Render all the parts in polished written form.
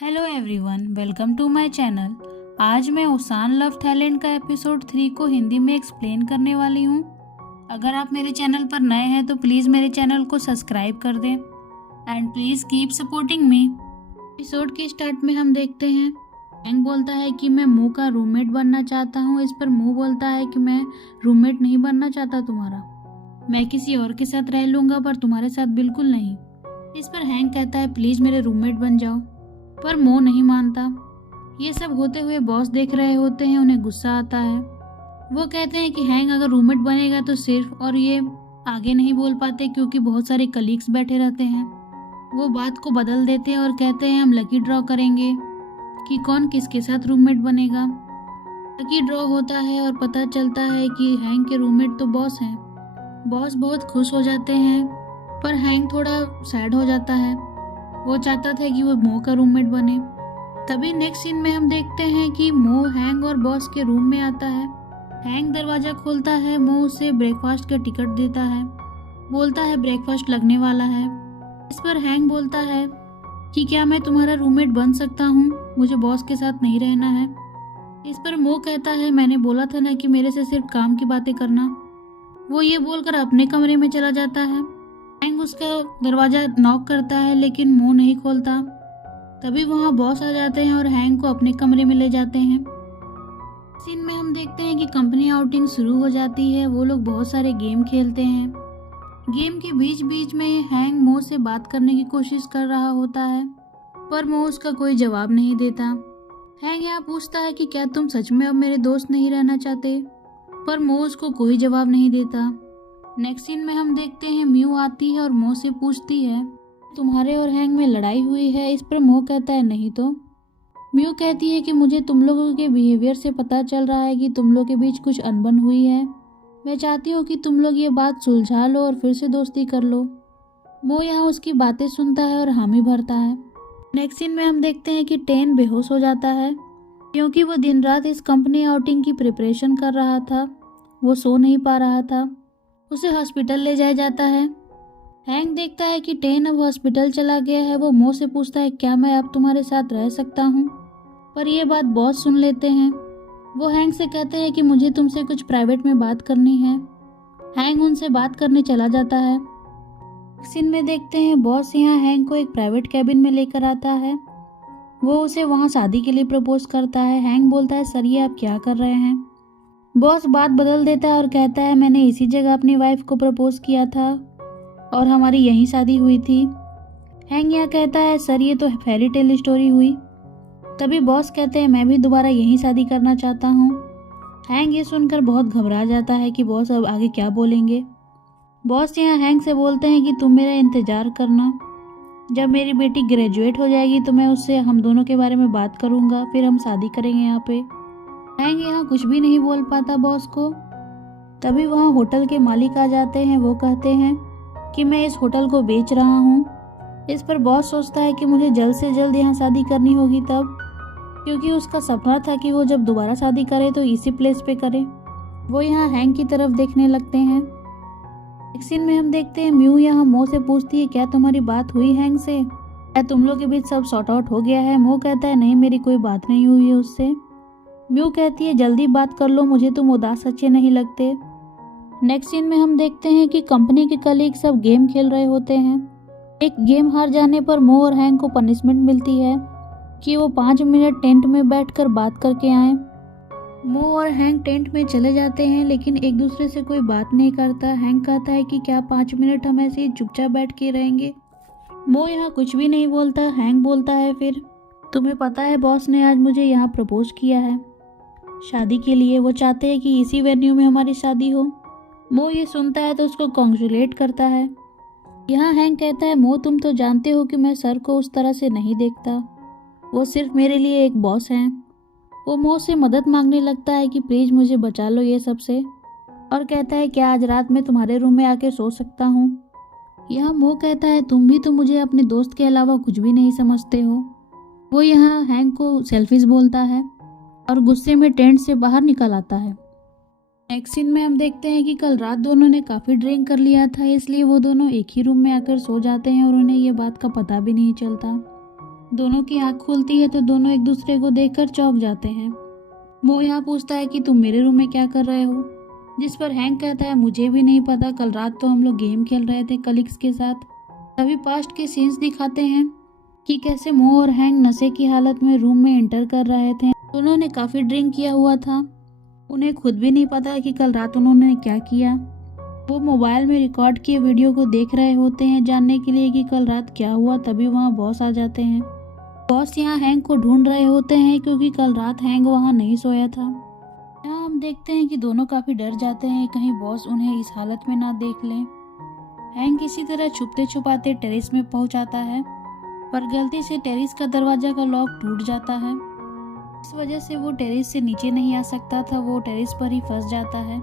Hello everyone, welcome to my channel. आज मैं ओसान लव थाईलैंड का एपिसोड 3 को हिंदी में एक्सप्लेन करने वाली हूँ। अगर आप मेरे चैनल पर नए हैं तो प्लीज़ मेरे चैनल को सब्सक्राइब कर दें and please keep supporting me. Episode के स्टार्ट में हम देखते हैं हैंक बोलता है कि मैं मू का रूममेट बनना चाहता हूँ। इस पर मू बोलता है कि मैं रूममेट नहीं बनना चाहता तुम्हारा, मैं किसी और के साथ रह लूँगा पर तुम्हारे साथ बिल्कुल नहीं। इस पर हैंक कहता है प्लीज़ मेरे रूममेट बन जाओ, पर मो नहीं मानता। ये सब होते हुए बॉस देख रहे होते हैं, उन्हें गुस्सा आता है। वो कहते हैं कि हैंक अगर रूममेट बनेगा तो सिर्फ, और ये आगे नहीं बोल पाते क्योंकि बहुत सारे कलीग्स बैठे रहते हैं। वो बात को बदल देते हैं और कहते हैं हम लकी ड्रॉ करेंगे कि कौन किसके साथ रूममेट बनेगा। लकी ड्रॉ होता है और पता चलता है कि हैंक के रूममेट तो बॉस हैं। बॉस बहुत खुश हो जाते हैं पर हैंक थोड़ा सैड हो जाता है। वो चाहता था कि वो मो का रूममेट बने। तभी नेक्स्ट सीन में हम देखते हैं कि मो हैंक और बॉस के रूम में आता है। हैंक दरवाजा खोलता है, मो उसे ब्रेकफास्ट का टिकट देता है, बोलता है ब्रेकफास्ट लगने वाला है। इस पर हैंक बोलता है कि क्या मैं तुम्हारा रूममेट बन सकता हूँ, मुझे बॉस के साथ नहीं रहना है। इस पर मो कहता है मैंने बोला था ना कि मेरे से सिर्फ काम की बातें करना। वो ये बोलकर अपने कमरे में चला जाता है। हैंक उसका दरवाजा नॉक करता है लेकिन मो नहीं खोलता। तभी वहाँ बॉस आ जाते हैं और हैंक को अपने कमरे में ले जाते हैं। सीन में हम देखते हैं कि कंपनी आउटिंग शुरू हो जाती है। वो लोग बहुत सारे गेम खेलते हैं। गेम के बीच बीच में हैंक मो से बात करने की कोशिश कर रहा होता है पर मो उसका कोई जवाब नहीं देता। हैंक यहाँ पूछता है कि क्या तुम सच में अब मेरे दोस्त नहीं रहना चाहते, पर मो उसको कोई जवाब नहीं देता। नेक्स्ट सीन में हम देखते हैं म्यू आती है और मो से पूछती है तुम्हारे और हैंक में लड़ाई हुई है। इस पर मो कहता है नहीं तो। म्यू कहती है कि मुझे तुम लोगों के बिहेवियर से पता चल रहा है कि तुम लोग के बीच कुछ अनबन हुई है। मैं चाहती हूँ कि तुम लोग ये बात सुलझा लो और फिर से दोस्ती कर लो। मो यहाँ उसकी बातें सुनता है और हामी भरता है। नेक्स्ट सीन में हम देखते हैं कि टेन बेहोश हो जाता है क्योंकि वो दिन रात इस कंपनी आउटिंग की प्रिपरेशन कर रहा था। वो सो नहीं पा रहा था। उसे हॉस्पिटल ले जाया जाता है। हैंक देखता है कि टेन अब हॉस्पिटल चला गया है। वो मो से पूछता है क्या मैं अब तुम्हारे साथ रह सकता हूँ, पर यह बात बॉस सुन लेते हैं। वो हैंक से कहते हैं कि मुझे तुमसे कुछ प्राइवेट में बात करनी है। हैंक उनसे बात करने चला जाता है। सीन में देखते हैं बॉस यहाँ हैंक को एक प्राइवेट कैबिन में लेकर आता है। वो उसे वहाँ शादी के लिए प्रपोज करता है। हैंक बोलता है सर ये आप क्या कर रहे हैं। बॉस बात बदल देता है और कहता है मैंने इसी जगह अपनी वाइफ को प्रपोज किया था और हमारी यहीं शादी हुई थी। हैंक यहाँ कहता है सर ये तो फेरी टेल स्टोरी हुई। तभी बॉस कहते हैं मैं भी दोबारा यहीं शादी करना चाहता हूँ। हैंक ये सुनकर बहुत घबरा जाता है कि बॉस अब आगे क्या बोलेंगे। बॉस यहाँ हैंक से बोलते हैं कि तुम मेरा इंतज़ार करना, जब मेरी बेटी ग्रेजुएट हो जाएगी तो मैं उससे हम दोनों के बारे में बात करूँगा, फिर हम शादी करेंगे यहाँ पे। हैंक यहाँ कुछ भी नहीं बोल पाता बॉस को। तभी वहाँ होटल के मालिक आ जाते हैं। वो कहते हैं कि मैं इस होटल को बेच रहा हूँ। इस पर बॉस सोचता है कि मुझे जल्द से जल्द यहाँ शादी करनी होगी तब, क्योंकि उसका सपना था कि वो जब दोबारा शादी करे तो इसी प्लेस पे करे। वो यहाँ हैंक की तरफ देखने लगते हैं। एक सीन में हम देखते हैं म्यू यहाँ मो से पूछती है क्या तुम्हारी बात हुई हैंक से, क्या तुम लोग के बीच सब सॉर्ट आउट हो गया है। मो कहता है नहीं मेरी कोई बात नहीं हुई है उससे। म्यू कहती है जल्दी बात कर लो, मुझे तुम उदास अच्छे नहीं लगते। नेक्स्ट सीन में हम देखते हैं कि कंपनी के कलीग सब गेम खेल रहे होते हैं। एक गेम हार जाने पर मो और हैंक को पनिशमेंट मिलती है कि वो 5 मिनट टेंट में बैठकर बात करके आए। मो और हैंक टेंट में चले जाते हैं लेकिन एक दूसरे से कोई बात नहीं करता। हैंक कहता है कि क्या 5 मिनट हम ऐसे ही चुपचाप बैठ के रहेंगे। मो यहाँ कुछ भी नहीं बोलता। हैंक बोलता है फिर तुम्हें पता है बॉस ने आज मुझे यहाँ प्रपोज किया है शादी के लिए। वो चाहते हैं कि इसी वेन्यू में हमारी शादी हो। मो ये सुनता है तो उसको कॉन्ग्रेचुलेट करता है। यहाँ हैंक कहता है मो तुम तो जानते हो कि मैं सर को उस तरह से नहीं देखता, वो सिर्फ मेरे लिए एक बॉस हैं। वो मो से मदद मांगने लगता है कि प्लीज़ मुझे बचा लो ये सब से, और कहता है क्या आज रात में तुम्हारे रूम में आके सो सकता हूँ। यहाँ मो कहता है तुम भी तो मुझे अपने दोस्त के अलावा कुछ भी नहीं समझते हो। वो यहाँ हैंक को सेल्फिश बोलता है और गुस्से में टेंट से बाहर निकल आता है। नेक्स्ट सीन में हम देखते हैं कि कल रात दोनों ने काफ़ी ड्रिंक कर लिया था, इसलिए वो दोनों एक ही रूम में आकर सो जाते हैं और उन्हें ये बात का पता भी नहीं चलता। दोनों की आंख खुलती है तो दोनों एक दूसरे को देखकर चौंक जाते हैं। मो यहाँ पूछता है कि तुम मेरे रूम में क्या कर रहे हो, जिस पर हैंक कहता है मुझे भी नहीं पता, कल रात तो हम लोग गेम खेल रहे थे कलीग्स के साथ। तभी पास्ट के सीन्स दिखाते हैं कि कैसे मो और हैंक नशे की हालत में रूम में एंटर कर रहे थे। दोनों ने काफ़ी ड्रिंक किया हुआ था, उन्हें खुद भी नहीं पता कि कल रात उन्होंने क्या किया। वो मोबाइल में रिकॉर्ड किए वीडियो को देख रहे होते हैं जानने के लिए कि कल रात क्या हुआ। तभी वहाँ बॉस आ जाते हैं। बॉस यहाँ हैंक को ढूंढ रहे होते हैं क्योंकि कल रात हैंक वहाँ नहीं सोया था। यहाँ हम देखते हैं कि दोनों काफ़ी डर जाते हैं कहीं बॉस उन्हें इस हालत में ना देख लें। हैंक इसी तरह छुपते छुपाते टेरेस में पहुँच आता है, पर गलती से टेरेस का दरवाजा का लॉक टूट जाता है। इस वजह से वो टेरेस से नीचे नहीं आ सकता था, वो टेरेस पर ही फंस जाता है।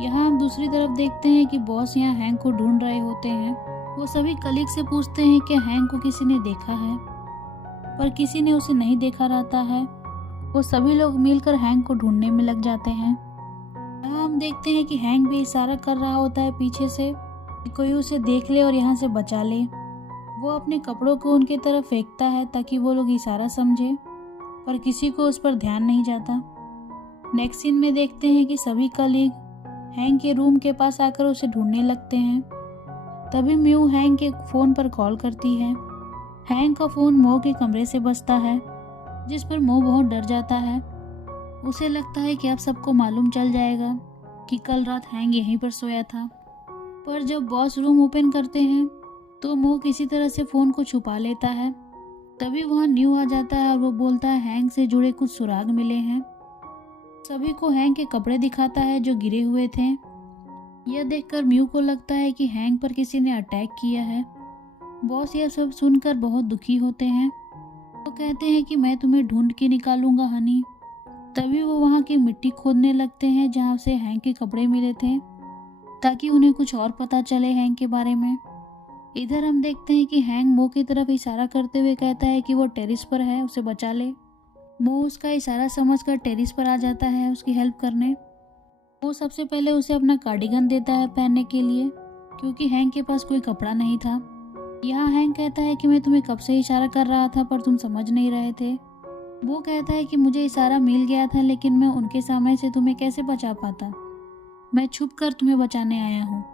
यहाँ हम दूसरी तरफ देखते हैं कि बॉस यहाँ हैंक को ढूंढ रहे होते हैं। वो सभी कलीग से पूछते हैं कि हैंक को किसी ने देखा है, पर किसी ने उसे नहीं देखा रहता है। वो सभी लोग मिलकर हैंक को ढूंढने में लग जाते हैं। यहाँ हम देखते हैं कि हैंक भी इशारा कर रहा होता है पीछे से कि कोई उसे देख ले और यहाँ से बचा ले। वो अपने कपड़ों को उनके तरफ फेंकता है ताकि वो लोग इशारा समझे, पर किसी को उस पर ध्यान नहीं जाता। नेक्स्ट सीन में देखते हैं कि सभी कलीग हैंक के रूम के पास आकर उसे ढूंढने लगते हैं। तभी म्यू हैंक के फ़ोन पर कॉल करती है। हैंक का फ़ोन मो के कमरे से बजता है, जिस पर मो बहुत डर जाता है। उसे लगता है कि अब सबको मालूम चल जाएगा कि कल रात हैंक यहीं पर सोया था। पर जब बॉस रूम ओपन करते हैं तो मो किसी तरह से फ़ोन को छुपा लेता है। तभी वहाँ न्यू आ जाता है और वो बोलता है हैंक से जुड़े कुछ सुराग मिले हैं। सभी को हैंक के कपड़े दिखाता है जो गिरे हुए थे। यह देखकर म्यू को लगता है कि हैंक पर किसी ने अटैक किया है। बॉस यह सब सुनकर बहुत दुखी होते हैं। वो कहते हैं कि मैं तुम्हें ढूंढ के निकालूंगा हनी। तभी वो वहाँ की मिट्टी खोदने लगते हैं जहाँ से हैंक के कपड़े मिले थे, ताकि उन्हें कुछ और पता चले हैंक के बारे में। इधर हम देखते हैं कि हैंक मो की तरफ इशारा करते हुए कहता है कि वो टेरेस पर है, उसे बचा ले। मो उसका इशारा समझकर टेरेस पर आ जाता है उसकी हेल्प करने। वो सबसे पहले उसे अपना कार्डिगन देता है पहनने के लिए, क्योंकि हैंक के पास कोई कपड़ा नहीं था। यहाँ हैंक कहता है कि मैं तुम्हें कब से इशारा कर रहा था पर तुम समझ नहीं रहे थे। वो कहता है कि मुझे इशारा मिल गया था, लेकिन मैं उनके सामने से तुम्हें कैसे बचा पाता। मैं छुप कर तुम्हें बचाने आया हूँ।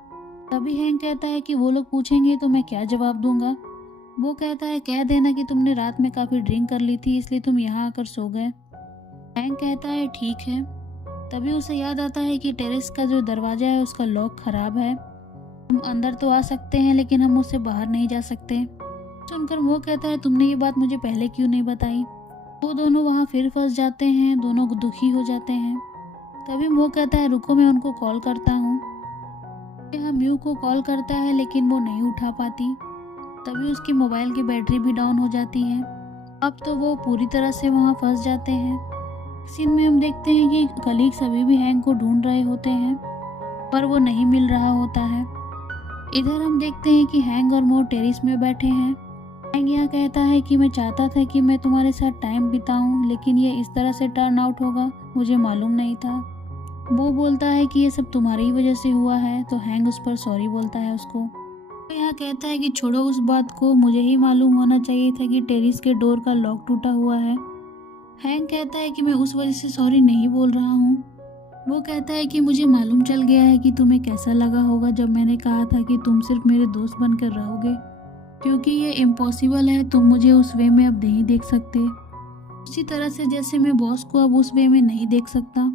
तभी हैंक कहता है कि वो लोग पूछेंगे तो मैं क्या जवाब दूंगा। वो कहता है कह देना कि तुमने रात में काफ़ी ड्रिंक कर ली थी इसलिए तुम यहाँ आकर सो गए। हैंक कहता है ठीक है। तभी उसे याद आता है कि टेरेस का जो दरवाज़ा है उसका लॉक ख़राब है। हम अंदर तो आ सकते हैं लेकिन हम उससे बाहर नहीं जा सकते। सुनकर वो कहता है तुमने ये बात मुझे पहले क्यों नहीं बताई। वो दोनों वहाँ फिर फंस जाते हैं, दोनों दुखी हो जाते हैं। तभी वो कहता है रुको मैं उनको कॉल करता हूँ। यहाँ म्यू को कॉल करता है लेकिन वो नहीं उठा पाती। तभी उसकी मोबाइल की बैटरी भी डाउन हो जाती है। अब तो वो पूरी तरह से वहाँ फंस जाते हैं। सीन में हम देखते हैं कि कलीग सभी भी हैंक को ढूंढ रहे होते हैं, पर वो नहीं मिल रहा होता है। इधर हम देखते हैं कि हैंक और मो टेरेस में बैठे हैं। हैंक यहाँ कहता है कि मैं चाहता था कि मैं तुम्हारे साथ टाइम बिताऊं, लेकिन ये इस तरह से टर्न आउट होगा मुझे मालूम नहीं था। वो बोलता है कि ये सब तुम्हारी ही वजह से हुआ है, तो हैंक उस पर सॉरी बोलता है उसको। तो यहाँ कहता है कि छोड़ो उस बात को, मुझे ही मालूम होना चाहिए था कि टेरेस के डोर का लॉक टूटा हुआ है। हैंक कहता है कि मैं उस वजह से सॉरी नहीं बोल रहा हूँ। वो कहता है कि मुझे मालूम चल गया है कि तुम्हें कैसा लगा होगा जब मैंने कहा था कि तुम सिर्फ मेरे दोस्त बनकर रहोगे, क्योंकि ये इम्पॉसिबल है, तुम मुझे उस वे में अब नहीं देख सकते, उसी तरह से जैसे मैं बॉस को अब उस वे में नहीं देख सकता।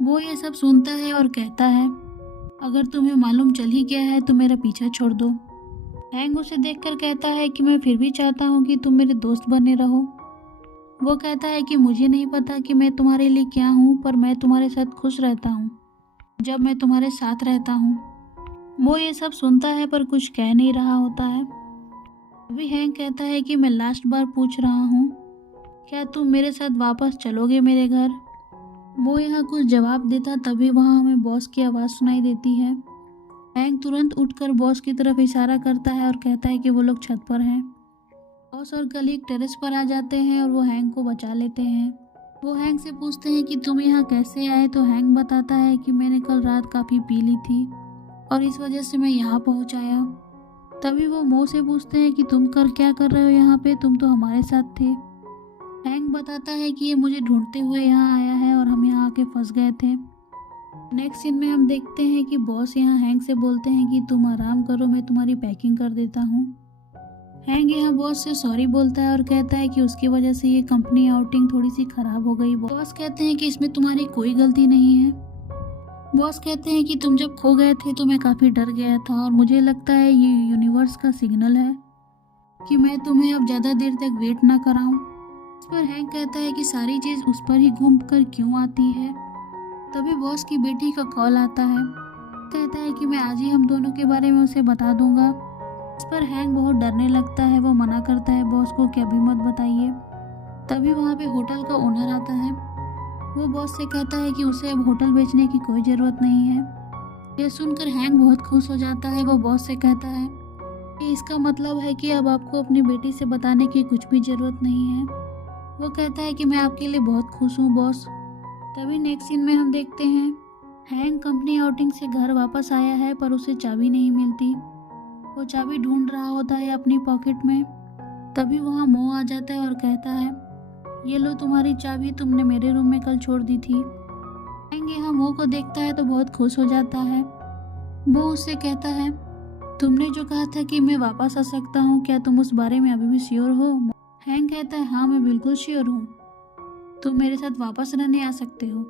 वो ये सब सुनता है और कहता है अगर तुम्हें मालूम चल ही गया है तो मेरा पीछा छोड़ दो। हैंक उसे देखकर कहता है कि मैं फिर भी चाहता हूँ कि तुम मेरे दोस्त बने रहो। वो कहता है कि मुझे नहीं पता कि मैं तुम्हारे लिए क्या हूँ, पर मैं तुम्हारे साथ खुश रहता हूँ जब मैं तुम्हारे साथ रहता हूँ। वो ये सब सुनता है पर कुछ कह नहीं रहा होता है। अभी हैंक कहता है कि मैं लास्ट बार पूछ रहा हूँ, क्या तुम मेरे साथ वापस चलोगे मेरे घर। वो यहाँ कुछ जवाब देता तभी वहाँ हमें बॉस की आवाज़ सुनाई देती है। हैंक तुरंत उठकर बॉस की तरफ इशारा करता है और कहता है कि वो लोग छत पर हैं। बॉस और कलीग टेरेस पर आ जाते हैं और वो हैंक को बचा लेते हैं। वो हैंक से पूछते हैं कि तुम यहाँ कैसे आए, तो हैंक बताता है कि मैंने कल रात काफ़ी पी ली थी और इस वजह से मैं यहाँ पहुँच आया। तभी वो मो से पूछते हैं कि तुम क्या कर रहे हो यहाँ पे, तुम तो हमारे साथ थे। हैंक बताता है कि ये मुझे ढूंढते हुए यहाँ आया है और हम यहाँ आके फंस गए थे। नेक्स्ट सीन में हम देखते हैं कि बॉस यहाँ हैंक से बोलते हैं कि तुम आराम करो, मैं तुम्हारी पैकिंग कर देता हूँ। हैंक यहाँ बॉस से सॉरी बोलता है और कहता है कि उसकी वजह से ये कंपनी आउटिंग थोड़ी सी खराब हो गई। बॉस कहते हैं कि इसमें तुम्हारी कोई गलती नहीं है। बॉस कहते हैं कि तुम जब खो गए थे तो मैं काफ़ी डर गया था और मुझे लगता है ये यूनिवर्स का सिग्नल है कि मैं तुम्हें अब ज़्यादा देर तक वेट ना कराऊं। इस पर हैंक कहता है कि सारी चीज़ उस पर ही घूम कर क्यों आती है। तभी बॉस की बेटी का कॉल आता है। कहता है कि मैं आज ही हम दोनों के बारे में उसे बता दूंगा। इस पर हैंक बहुत डरने लगता है। वो मना करता है बॉस को कि अभी मत बताइए। तभी वहाँ पे होटल का ओनर आता है। वो बॉस से कहता है कि उसे अब होटल बेचने की कोई ज़रूरत नहीं है। यह सुनकर हैंक बहुत खुश हो जाता है। वो बॉस से कहता है कि इसका मतलब है कि अब आपको अपनी बेटी से बताने की कुछ भी ज़रूरत नहीं है। वो कहता है कि मैं आपके लिए बहुत खुश हूँ बॉस। तभी नेक्स्ट सीन में हम देखते हैं हैंक कंपनी आउटिंग से घर वापस आया है पर उसे चाबी नहीं मिलती। वो चाबी ढूंढ रहा होता है अपनी पॉकेट में। तभी वहाँ मो आ जाता है और कहता है ये लो तुम्हारी चाबी, तुमने मेरे रूम में कल छोड़ दी थी। हैंक यहाँ मो को देखता है तो बहुत खुश हो जाता है। वो उससे कहता है तुमने जो कहा था कि मैं वापस आ सकता हूँ, क्या तुम उस बारे में अभी भी श्योर हो। हैंक कहता है हाँ मैं बिल्कुल श्योर हूँ, तुम मेरे साथ वापस रहने आ सकते हो।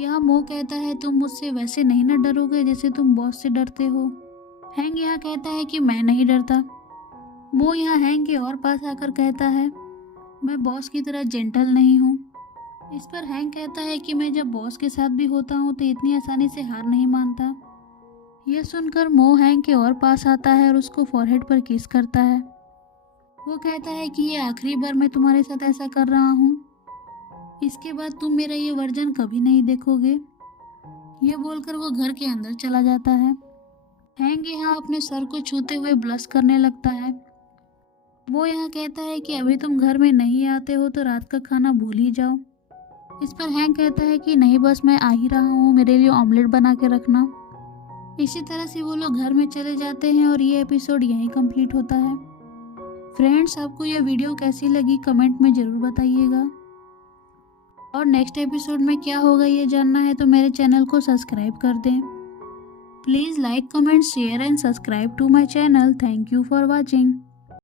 यहाँ मो कहता है तुम मुझसे वैसे नहीं ना डरोगे जैसे तुम बॉस से डरते हो। हैंक यहाँ कहता है कि मैं नहीं डरता। मो यहाँ हैंक के और पास आकर कहता है मैं बॉस की तरह जेंटल नहीं हूँ। इस पर हैंक कहता है कि मैं जब बॉस के साथ भी होता हूँ तो इतनी आसानी से हार नहीं मानता। यह सुनकर मो हैंक के और पास आता है और उसको फॉरहेड पर किस करता है। वो कहता है कि ये आखिरी बार मैं तुम्हारे साथ ऐसा कर रहा हूँ, इसके बाद तुम मेरा ये वर्जन कभी नहीं देखोगे। ये बोलकर वो घर के अंदर चला जाता है। हैंक यहाँ अपने सर को छूते हुए ब्लश करने लगता है। वो यहाँ कहता है कि अभी तुम घर में नहीं आते हो तो रात का खाना भूल ही जाओ। इस पर हैंक कहता है कि नहीं बस मैं आ ही रहा हूँ, मेरे लिए ऑमलेट बना के रखना। इसी तरह से वो लोग घर में चले जाते हैं और ये एपिसोड यहीं कंप्लीट होता है। फ्रेंड्स, आपको यह वीडियो कैसी लगी कमेंट में ज़रूर बताइएगा और नेक्स्ट एपिसोड में क्या होगा ये जानना है तो मेरे चैनल को सब्सक्राइब कर दें। Please like, comment, share and subscribe to my channel. Thank you for watching.